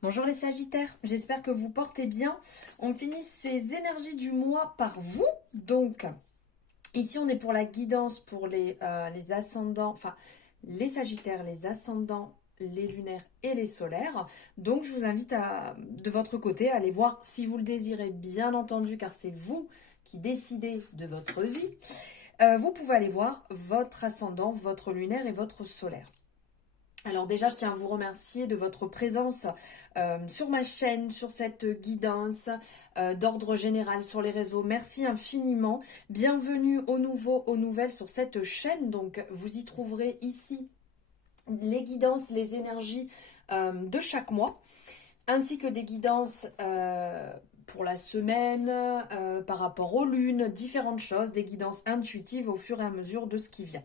Bonjour les Sagittaires, j'espère que vous portez bien. On finit ces énergies du mois par vous. Donc, ici on est pour la guidance pour les ascendants, enfin les Sagittaires, les ascendants, les lunaires et les solaires. Donc, je vous invite de votre côté à aller voir si vous le désirez, bien entendu, car c'est vous qui décidez de votre vie. Vous pouvez aller voir votre ascendant, votre lunaire et votre solaire. Alors déjà, je tiens à vous remercier de votre présence sur ma chaîne, sur cette guidance d'ordre général sur les réseaux. Merci infiniment. Bienvenue aux nouveaux, aux nouvelles sur cette chaîne. Donc, vous y trouverez ici les guidances, les énergies de chaque mois, ainsi que des guidances pour la semaine, par rapport aux lunes, différentes choses, des guidances intuitives au fur et à mesure de ce qui vient.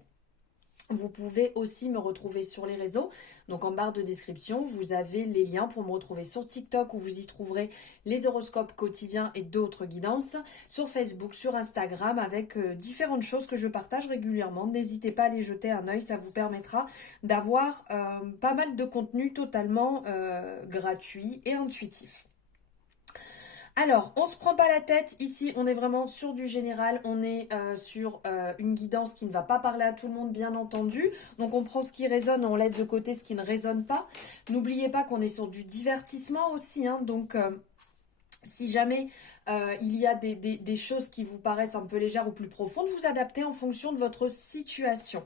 Vous pouvez aussi me retrouver sur les réseaux. Donc en barre de description, vous avez les liens pour me retrouver sur TikTok où vous y trouverez les horoscopes quotidiens et d'autres guidances. Sur Facebook, sur Instagram avec différentes choses que je partage régulièrement. N'hésitez pas à les jeter un œil, ça vous permettra d'avoir pas mal de contenu totalement gratuit et intuitif. Alors, on se prend pas la tête. Ici, on est vraiment sur du général. On est sur une guidance qui ne va pas parler à tout le monde, bien entendu. Donc, on prend ce qui résonne, on laisse de côté ce qui ne résonne pas. N'oubliez pas qu'on est sur du divertissement aussi. Donc, si jamais il y a des choses qui vous paraissent un peu légères ou plus profondes, vous adaptez en fonction de votre situation.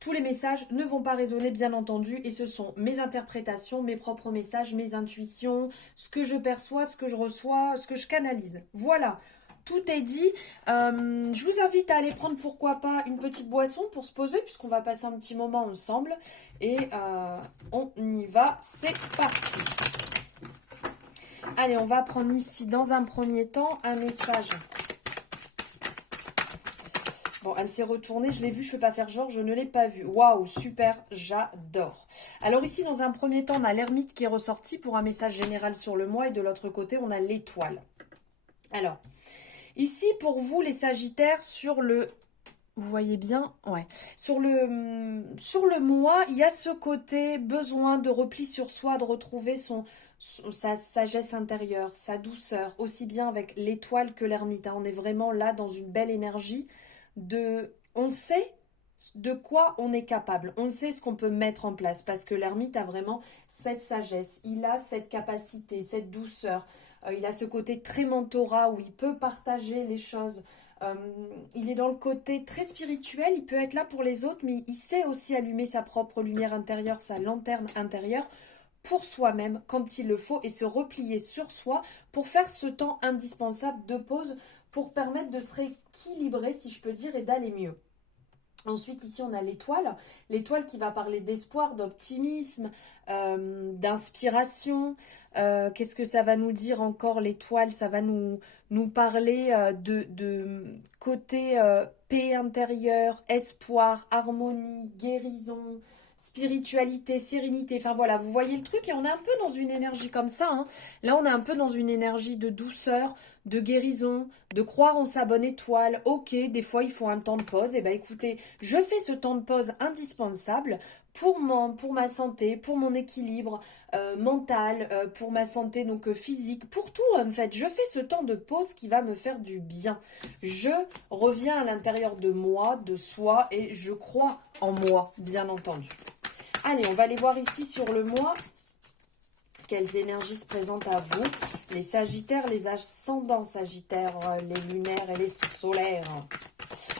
Tous les messages ne vont pas résonner, bien entendu, et ce sont mes interprétations, mes propres messages, mes intuitions, ce que je perçois, ce que je reçois, ce que je canalise. Voilà, tout est dit. Je vous invite à aller prendre, pourquoi pas, une petite boisson pour se poser, puisqu'on va passer un petit moment ensemble. Et on y va, c'est parti. Allez, on va prendre ici, dans un premier temps, un message. Bon, elle s'est retournée, je l'ai vue, je ne peux pas faire genre, je ne l'ai pas vue. Waouh, super, j'adore. Alors ici, dans un premier temps, on a l'ermite qui est ressorti pour un message général sur le mois et de l'autre côté, on a l'étoile. Alors, ici, pour vous, les Sagittaires, sur le... Vous voyez bien? Ouais. Sur le mois, il y a ce côté besoin de repli sur soi, de retrouver sa sagesse intérieure, sa douceur, aussi bien avec l'étoile que l'ermite. On est vraiment là dans une belle énergie on sait de quoi on est capable, on sait ce qu'on peut mettre en place parce que l'ermite a vraiment cette sagesse, il a cette capacité, cette douceur, il a ce côté très mentorat où il peut partager les choses. Il est dans le côté très spirituel, il peut être là pour les autres, mais il sait aussi allumer sa propre lumière intérieure, sa lanterne intérieure pour soi-même quand il le faut et se replier sur soi pour faire ce temps indispensable de pause pour permettre de se rééquilibrer, si je peux dire, et d'aller mieux. Ensuite, ici, on a l'étoile. L'étoile qui va parler d'espoir, d'optimisme, d'inspiration. Qu'est-ce que ça va nous dire encore, l'étoile? Ça va nous parler de côté paix intérieure, espoir, harmonie, guérison, spiritualité, sérénité. Enfin voilà, vous voyez le truc et on est un peu dans une énergie comme ça. Là, on est un peu dans une énergie de douceur, de guérison, de croire en sa bonne étoile. Ok, des fois il faut un temps de pause. Et ben écoutez, je fais ce temps de pause indispensable pour ma santé, pour mon équilibre mental, pour ma santé donc physique, pour tout en fait. Je fais ce temps de pause qui va me faire du bien. Je reviens à l'intérieur de moi, de soi, et je crois en moi, bien entendu. Allez, on va aller voir ici sur le mois. Quelles énergies se présentent à vous? Les Sagittaires, les ascendants Sagittaires, les lunaires et les solaires.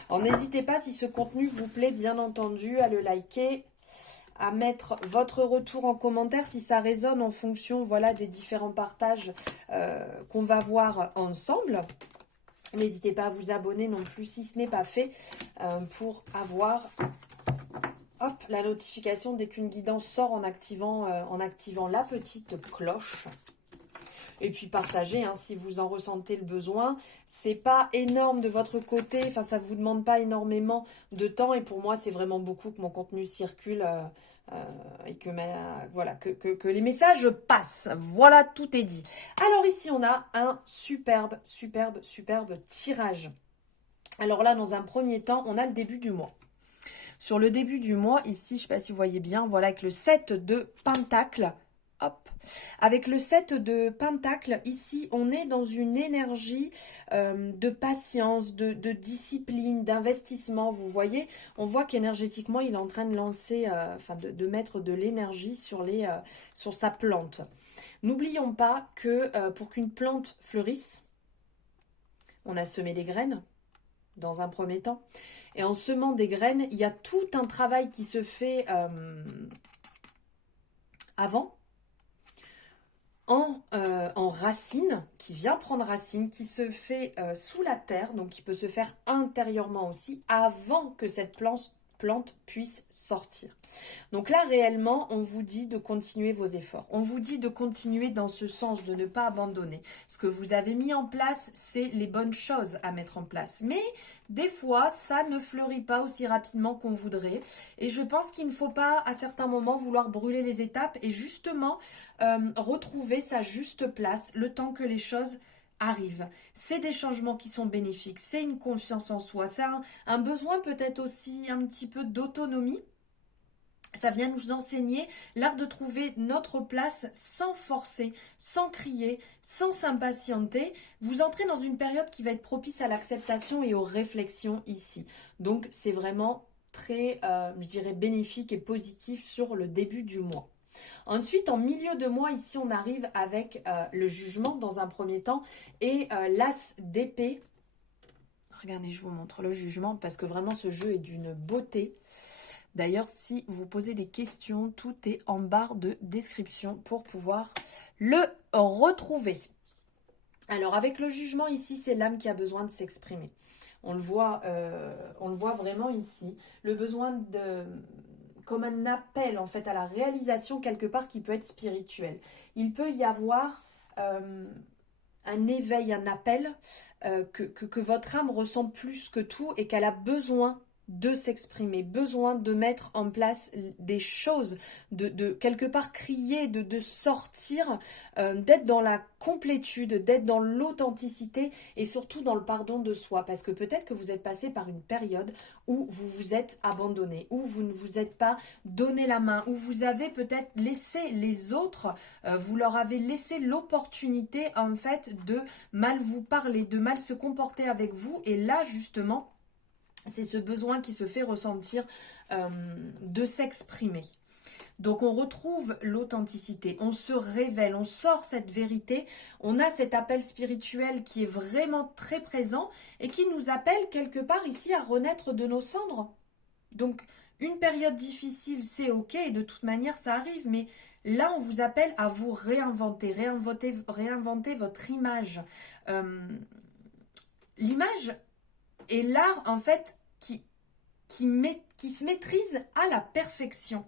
Alors n'hésitez pas, si ce contenu vous plaît, bien entendu, à le liker, à mettre votre retour en commentaire si ça résonne en fonction, voilà, des différents partages qu'on va voir ensemble. N'hésitez pas à vous abonner non plus si ce n'est pas fait pour avoir... Hop, la notification dès qu'une guidance sort en activant la petite cloche. Et puis partagez si vous en ressentez le besoin. C'est pas énorme de votre côté, enfin ça vous demande pas énormément de temps. Et pour moi, c'est vraiment beaucoup que mon contenu circule et que, voilà, que les messages passent. Voilà, tout est dit. Alors ici, on a un superbe tirage. Alors là, dans un premier temps, on a le début du mois. Sur le début du mois, ici, je ne sais pas si vous voyez bien, voilà, avec le 7 de Pentacle. Hop. Avec le 7 de Pentacle, ici, on est dans une énergie de patience, de discipline, d'investissement. Vous voyez, on voit qu'énergétiquement, il est en train de lancer, de mettre de l'énergie sur sa plante. N'oublions pas que pour qu'une plante fleurisse, on a semé des graines dans un premier temps. Et en semant des graines, il y a tout un travail qui se fait avant, en racine, qui vient prendre racine, qui se fait sous la terre, donc qui peut se faire intérieurement aussi, avant que cette plante puisse sortir. Donc là, réellement, on vous dit de continuer vos efforts. On vous dit de continuer dans ce sens, de ne pas abandonner. Ce que vous avez mis en place, c'est les bonnes choses à mettre en place. Mais des fois, ça ne fleurit pas aussi rapidement qu'on voudrait. Et je pense qu'il ne faut pas, à certains moments, vouloir brûler les étapes et justement retrouver sa juste place le temps que les choses arrivent. C'est des changements qui sont bénéfiques, c'est une confiance en soi, c'est un besoin peut-être aussi un petit peu d'autonomie. Ça vient nous enseigner l'art de trouver notre place sans forcer, sans crier, sans s'impatienter. Vous entrez dans une période qui va être propice à l'acceptation et aux réflexions ici. Donc c'est vraiment très, je dirais, bénéfique et positif sur le début du mois. Ensuite, en milieu de mois, ici, on arrive avec le jugement dans un premier temps et l'as d'épée. Regardez, je vous montre le jugement parce que vraiment, ce jeu est d'une beauté. D'ailleurs, si vous posez des questions, tout est en barre de description pour pouvoir le retrouver. Alors, avec le jugement, ici, c'est l'âme qui a besoin de s'exprimer. On le voit vraiment ici. Le besoin de... comme un appel en fait à la réalisation quelque part qui peut être spirituel. Il peut y avoir un éveil, un appel que votre âme ressent plus que tout et qu'elle a besoin de s'exprimer, besoin de mettre en place des choses, de quelque part crier, de sortir, d'être dans la complétude, d'être dans l'authenticité et surtout dans le pardon de soi. Parce que peut-être que vous êtes passé par une période où vous vous êtes abandonné, où vous ne vous êtes pas donné la main, où vous avez peut-être laissé les autres, vous leur avez laissé l'opportunité en fait de mal vous parler, de mal se comporter avec vous. Et là justement, c'est ce besoin qui se fait ressentir de s'exprimer. Donc on retrouve l'authenticité, on se révèle, on sort cette vérité, on a cet appel spirituel qui est vraiment très présent et qui nous appelle quelque part ici à renaître de nos cendres. Donc une période difficile, c'est ok, de toute manière ça arrive, mais là on vous appelle à vous réinventer votre image. L'image et l'art en fait qui se maîtrise à la perfection.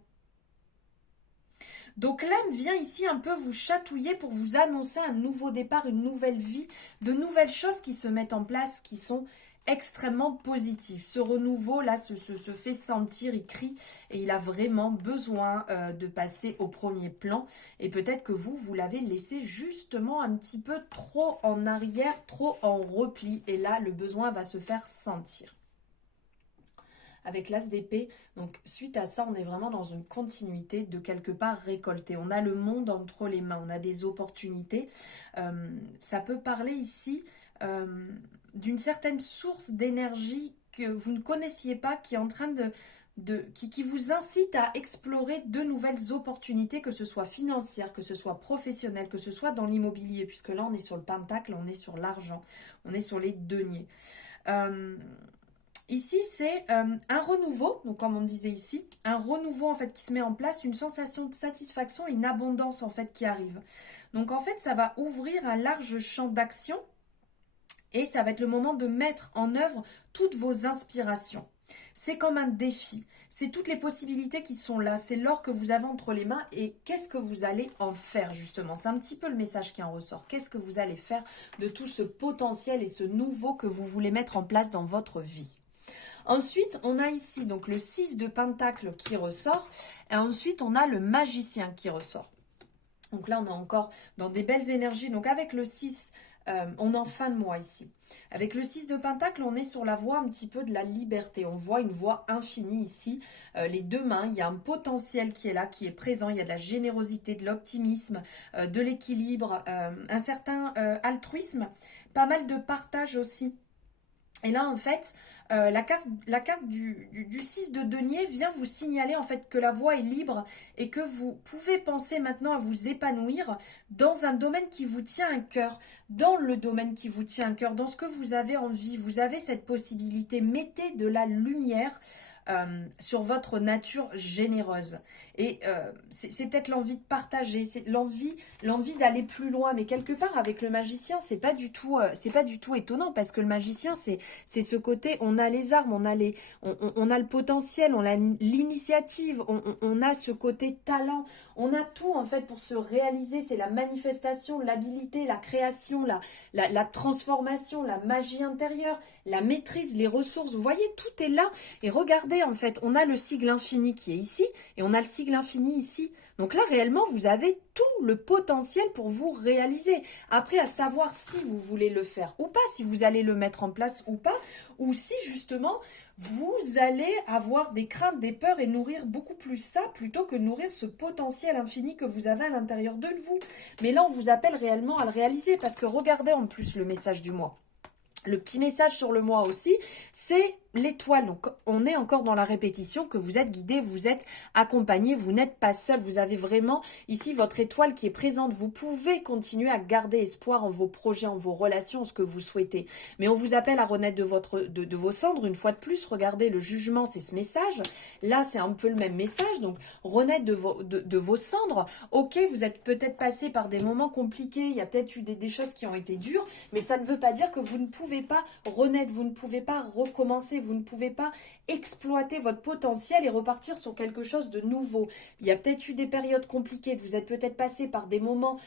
Donc l'âme vient ici un peu vous chatouiller pour vous annoncer un nouveau départ, une nouvelle vie, de nouvelles choses qui se mettent en place, qui sont extrêmement positives. Ce renouveau là se fait sentir, il crie et il a vraiment besoin de passer au premier plan. Et peut-être que vous l'avez laissé justement un petit peu trop en arrière, trop en repli. Et là, le besoin va se faire sentir. Avec l'as d'épée, donc suite à ça, on est vraiment dans une continuité de quelque part récolter. On a le monde entre les mains, on a des opportunités. Ça peut parler ici d'une certaine source d'énergie que vous ne connaissiez pas, qui est en train qui vous incite à explorer de nouvelles opportunités, que ce soit financières, que ce soit professionnelles, que ce soit dans l'immobilier, puisque là on est sur le pentacle, on est sur l'argent, on est sur les deniers. Ici, c'est un renouveau, donc comme on disait ici, un renouveau en fait qui se met en place, une sensation de satisfaction et une abondance en fait qui arrive. Donc en fait, ça va ouvrir un large champ d'action et ça va être le moment de mettre en œuvre toutes vos inspirations. C'est comme un défi, c'est toutes les possibilités qui sont là, c'est l'or que vous avez entre les mains et qu'est-ce que vous allez en faire justement. C'est un petit peu le message qui en ressort. Qu'est-ce que vous allez faire de tout ce potentiel et ce nouveau que vous voulez mettre en place dans votre vie. Ensuite, on a ici donc le 6 de Pentacle qui ressort. Et ensuite, on a le magicien qui ressort. Donc là, on est encore dans des belles énergies. Donc avec le 6 on est en fin de mois ici. Avec le 6 de Pentacle, on est sur la voie un petit peu de la liberté. On voit une voie infinie ici. Les deux mains, il y a un potentiel qui est là, qui est présent. Il y a de la générosité, de l'optimisme, de l'équilibre, un certain altruisme, pas mal de partage aussi. Et là, en fait, la carte du 6 de denier vient vous signaler en fait que la voie est libre et que vous pouvez penser maintenant à vous épanouir dans un domaine qui vous tient à cœur, dans le domaine qui vous tient à cœur, dans ce que vous avez envie. Vous avez cette possibilité. Mettez de la lumière sur votre nature généreuse. Et c'est peut-être l'envie de partager, c'est l'envie d'aller plus loin. Mais quelque part, avec le magicien, c'est pas du tout étonnant parce que le magicien, c'est ce côté, on a les armes, on a le potentiel, on a l'initiative, on a ce côté talent, on a tout en fait pour se réaliser. C'est la manifestation, l'habilité, la création, la transformation, la magie intérieure, la maîtrise, les ressources. Vous voyez, tout est là. Et regardez, en fait, on a le sigle infini qui est ici et on a le sigle infini ici. Donc là, réellement, vous avez tout le potentiel pour vous réaliser. Après, à savoir si vous voulez le faire ou pas, si vous allez le mettre en place ou pas, ou si justement, vous allez avoir des craintes, des peurs et nourrir beaucoup plus ça plutôt que nourrir ce potentiel infini que vous avez à l'intérieur de vous. Mais là, on vous appelle réellement à le réaliser parce que regardez en plus le message du mois. Le petit message sur le mois aussi, c'est l'étoile. Donc, on est encore dans la répétition que vous êtes guidé, vous êtes accompagné, vous n'êtes pas seul. Vous avez vraiment ici votre étoile qui est présente. Vous pouvez continuer à garder espoir en vos projets, en vos relations, en ce que vous souhaitez. Mais on vous appelle à renaître de vos cendres une fois de plus. Regardez, le jugement, c'est ce message. Là, c'est un peu le même message. Donc, renaître de vos cendres. Ok, vous êtes peut-être passé par des moments compliqués. Il y a peut-être eu des choses qui ont été dures. Mais ça ne veut pas dire que vous ne pouvez pas renaître, vous ne pouvez pas recommencer, vous ne pouvez pas exploiter votre potentiel et repartir sur quelque chose de nouveau. Il y a peut-être eu des périodes compliquées, vous êtes peut-être passé par des moments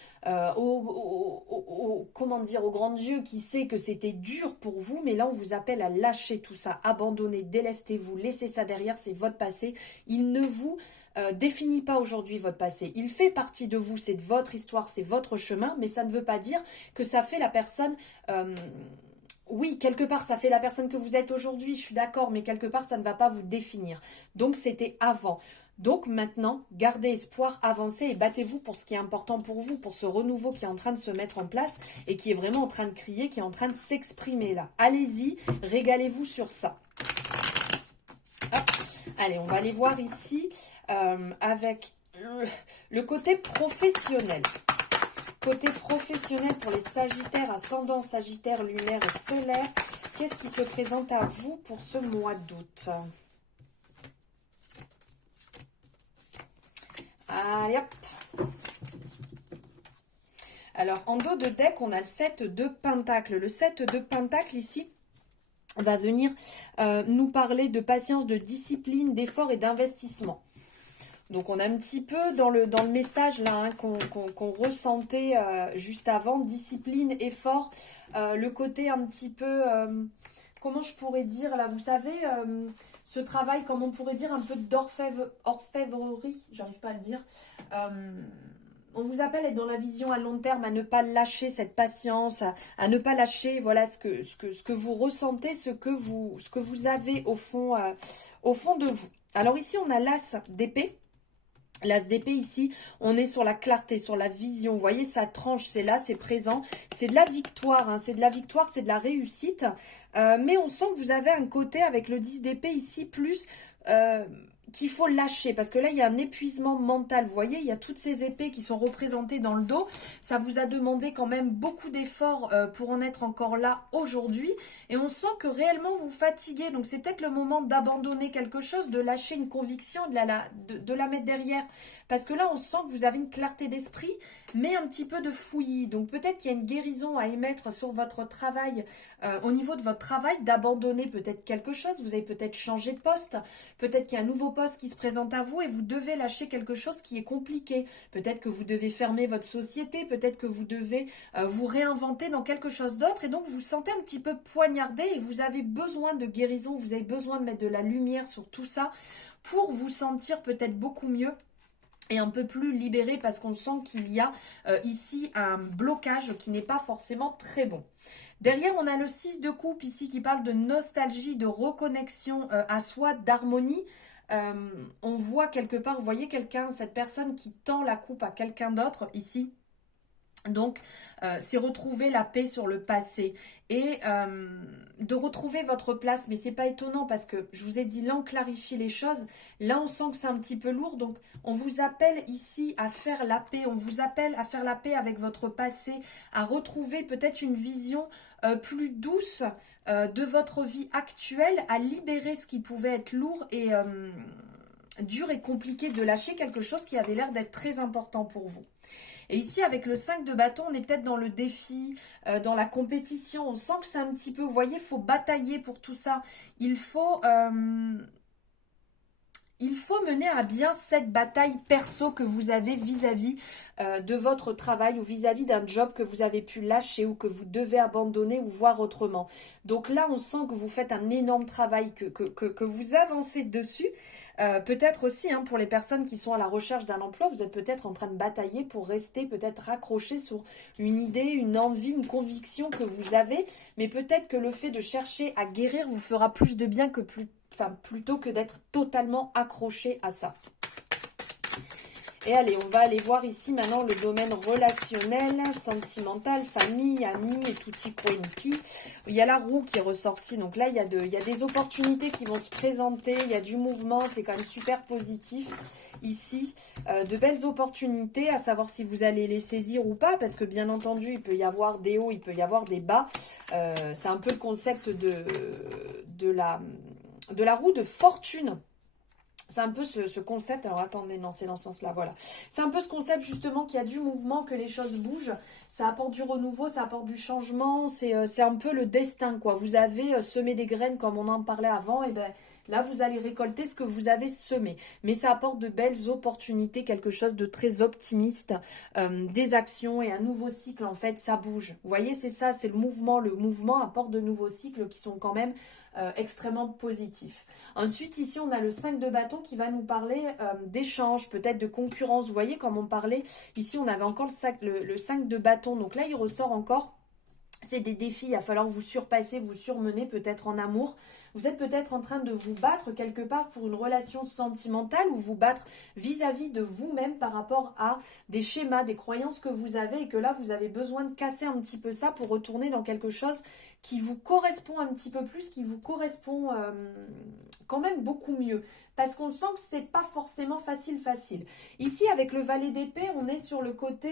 comment dire, au grand Dieu qui sait que c'était dur pour vous, mais là on vous appelle à lâcher tout ça, abandonner, délestez-vous, laissez ça derrière, c'est votre passé. Il ne vous définit pas aujourd'hui votre passé. Il fait partie de vous, c'est de votre histoire, c'est votre chemin, mais ça ne veut pas dire que ça fait la personne... oui, quelque part, ça fait la personne que vous êtes aujourd'hui, je suis d'accord, mais quelque part, ça ne va pas vous définir. Donc, c'était avant. Donc, maintenant, gardez espoir, avancez et battez-vous pour ce qui est important pour vous, pour ce renouveau qui est en train de se mettre en place et qui est vraiment en train de crier, qui est en train de s'exprimer là. Allez-y, régalez-vous sur ça. Hop. Allez, on va aller voir ici avec le côté professionnel. Côté professionnel pour les Sagittaires, ascendant Sagittaire, lunaire et solaire, qu'est-ce qui se présente à vous pour ce mois d'août? Allez hop. Alors, en dos de deck, on a le 7 de Pentacle. Le 7 de Pentacle ici va venir nous parler de patience, de discipline, d'effort et d'investissement. Donc, on a un petit peu dans le message là hein, qu'on ressentait juste avant, discipline, effort, le côté un petit peu, comment je pourrais dire là, vous savez, ce travail, comme on pourrait dire, un peu d'orfèvrerie, j'arrive pas à le dire. On vous appelle à être dans la vision à long terme, à ne pas lâcher cette patience, à ne pas lâcher voilà, ce que vous ressentez, ce que vous avez au fond de vous. Alors ici, on a l'as d'épée. L'as d'épée ici, on est sur la clarté, sur la vision. Vous voyez, ça tranche, c'est là, c'est présent. C'est de la victoire, hein, c'est de la victoire, c'est de la réussite. Mais on sent que vous avez un côté avec le 10 d'épée ici, plus qu'il faut lâcher. Parce que là, il y a un épuisement mental. Vous voyez, il y a toutes ces épées qui sont représentées dans le dos. Ça vous a demandé quand même beaucoup d'efforts pour en être encore là aujourd'hui. Et on sent que réellement vous fatiguez. Donc, c'est peut-être le moment d'abandonner quelque chose, de lâcher une conviction, de la mettre derrière. Parce que là, on sent que vous avez une clarté d'esprit, mais un petit peu de fouillis. Donc, peut-être qu'il y a une guérison à émettre sur votre travail, au niveau de votre travail, d'abandonner peut-être quelque chose. Vous avez peut-être changé de poste. Peut-être qu'il y a un nouveau poste qui se présente à vous et vous devez lâcher quelque chose qui est compliqué. Peut-être que vous devez fermer votre société. Peut-être que vous devez vous réinventer dans quelque chose d'autre. Et donc, vous vous sentez un petit peu poignardé et vous avez besoin de guérison. Vous avez besoin de mettre de la lumière sur tout ça pour vous sentir peut-être beaucoup mieux. et un peu plus libéré parce qu'on sent qu'il y a ici un blocage qui n'est pas forcément très bon. Derrière, on a le 6 de coupe ici qui parle de nostalgie, de reconnexion à soi, d'harmonie. On voit quelque part, vous voyez quelqu'un, cette personne qui tend la coupe à quelqu'un d'autre ici. Donc, c'est retrouver la paix sur le passé et de retrouver votre place. Mais c'est pas étonnant parce que je vous ai dit, là, on clarifie les choses. Là, on sent que c'est un petit peu lourd. Donc, on vous appelle ici à faire la paix. On vous appelle à faire la paix avec votre passé, à retrouver peut-être une vision plus douce de votre vie actuelle, à libérer ce qui pouvait être lourd et dur et compliqué, de lâcher quelque chose qui avait l'air d'être très important pour vous. Et ici, avec le 5 de bâton, on est peut-être dans le défi, dans la compétition. On sent que c'est un petit peu, vous voyez, il faut batailler pour tout ça. Il faut mener à bien cette bataille perso que vous avez vis-à-vis de votre travail ou vis-à-vis d'un job que vous avez pu lâcher ou que vous devez abandonner ou voir autrement. Donc là, on sent que vous faites un énorme travail, que vous avancez dessus. Peut-être aussi, pour les personnes qui sont à la recherche d'un emploi, vous êtes peut-être en train de batailler pour rester peut-être raccroché sur une idée, une envie, une conviction que vous avez. Mais peut-être que le fait de chercher à guérir vous fera plus de bien que plutôt que d'être totalement accroché à ça. Et allez, on va aller voir ici maintenant le domaine relationnel, sentimental, famille, amis et tutti quanti. Il y a la roue qui est ressortie, donc là il y a des opportunités qui vont se présenter, il y a du mouvement, c'est quand même super positif. Ici, de belles opportunités, à savoir si vous allez les saisir ou pas, parce que bien entendu, il peut y avoir des hauts, il peut y avoir des bas. C'est un peu le concept de la roue de fortune. C'est un peu ce concept, alors attendez, non, c'est dans ce sens-là, voilà. C'est un peu ce concept justement qu'il y a du mouvement, que les choses bougent, ça apporte du renouveau, ça apporte du changement, c'est un peu le destin, quoi. Vous avez semé des graines comme on en parlait avant, et ben là vous allez récolter ce que vous avez semé. Mais ça apporte de belles opportunités, quelque chose de très optimiste, des actions et un nouveau cycle, en fait, ça bouge. Vous voyez, c'est ça, c'est le mouvement apporte de nouveaux cycles qui sont quand même extrêmement positif. Ensuite, ici, on a le 5 de bâton qui va nous parler d'échange, peut-être de concurrence. Vous voyez, comme on parlait, ici, on avait encore le 5 de bâton. Donc là, il ressort encore. C'est des défis, il va falloir vous surpasser, vous surmener, peut-être en amour. Vous êtes peut-être en train de vous battre quelque part pour une relation sentimentale ou vous battre vis-à-vis de vous-même par rapport à des schémas, des croyances que vous avez et que là, vous avez besoin de casser un petit peu ça pour retourner dans quelque chose qui vous correspond un petit peu plus, qui vous correspond quand même beaucoup mieux. Parce qu'on sent que c'est pas forcément facile. Ici, avec le valet d'épée, on est sur le côté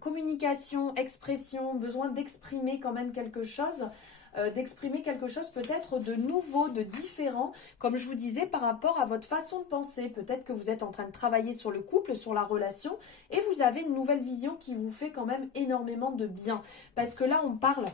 communication, expression, besoin d'exprimer quand même quelque chose. D'exprimer quelque chose peut-être de nouveau, de différent, comme je vous disais, par rapport à votre façon de penser. Peut-être que vous êtes en train de travailler sur le couple, sur la relation, et vous avez une nouvelle vision qui vous fait quand même énormément de bien. Parce que là, on parle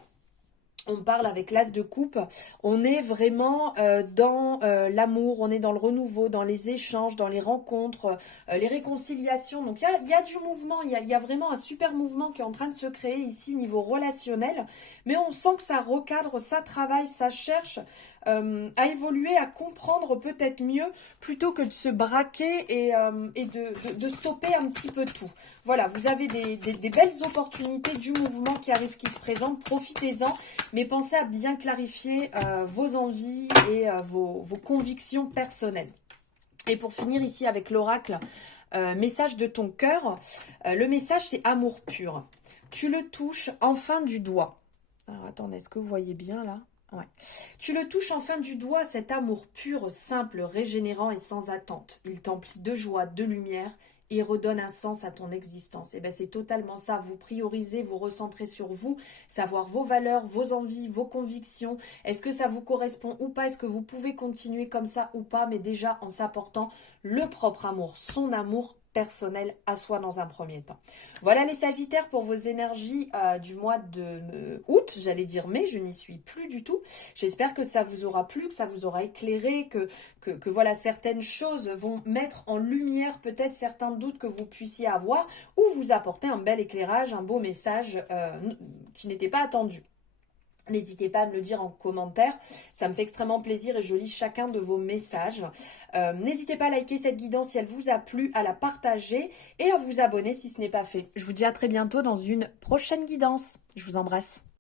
avec l'as de coupe, on est vraiment dans l'amour, on est dans le renouveau, dans les échanges, dans les rencontres, les réconciliations. Donc il y a du mouvement, il y a vraiment un super mouvement qui est en train de se créer ici niveau relationnel. Mais on sent que ça recadre, ça travaille, ça cherche à évoluer, à comprendre peut-être mieux, plutôt que de se braquer et de stopper un petit peu tout. Voilà, vous avez des belles opportunités, du mouvement qui arrive, qui se présente, profitez-en, mais pensez à bien clarifier vos envies et vos convictions personnelles. Et pour finir ici avec l'oracle, message de ton cœur, le message c'est amour pur. Tu le touches enfin du doigt. Alors attendez, est-ce que vous voyez bien là ? Ouais. Tu le touches enfin du doigt, cet amour pur, simple, régénérant et sans attente. Il t'emplit de joie, de lumière et redonne un sens à ton existence. Et bien c'est totalement ça, vous priorisez, vous recentrez sur vous, savoir vos valeurs, vos envies, vos convictions. Est-ce que ça vous correspond ou pas? Est-ce que vous pouvez continuer comme ça ou pas? Mais déjà en s'apportant le propre amour, son amour personnel à soi dans un premier temps. Voilà les Sagittaires pour vos énergies du mois de août, j'allais dire mai, je n'y suis plus du tout. J'espère que ça vous aura plu, que ça vous aura éclairé, que voilà, certaines choses vont mettre en lumière peut-être certains doutes que vous puissiez avoir ou vous apporter un bel éclairage, un beau message qui n'était pas attendu. N'hésitez pas à me le dire en commentaire, ça me fait extrêmement plaisir et je lis chacun de vos messages. N'hésitez pas à liker cette guidance si elle vous a plu, à la partager et à vous abonner si ce n'est pas fait. Je vous dis à très bientôt dans une prochaine guidance. Je vous embrasse.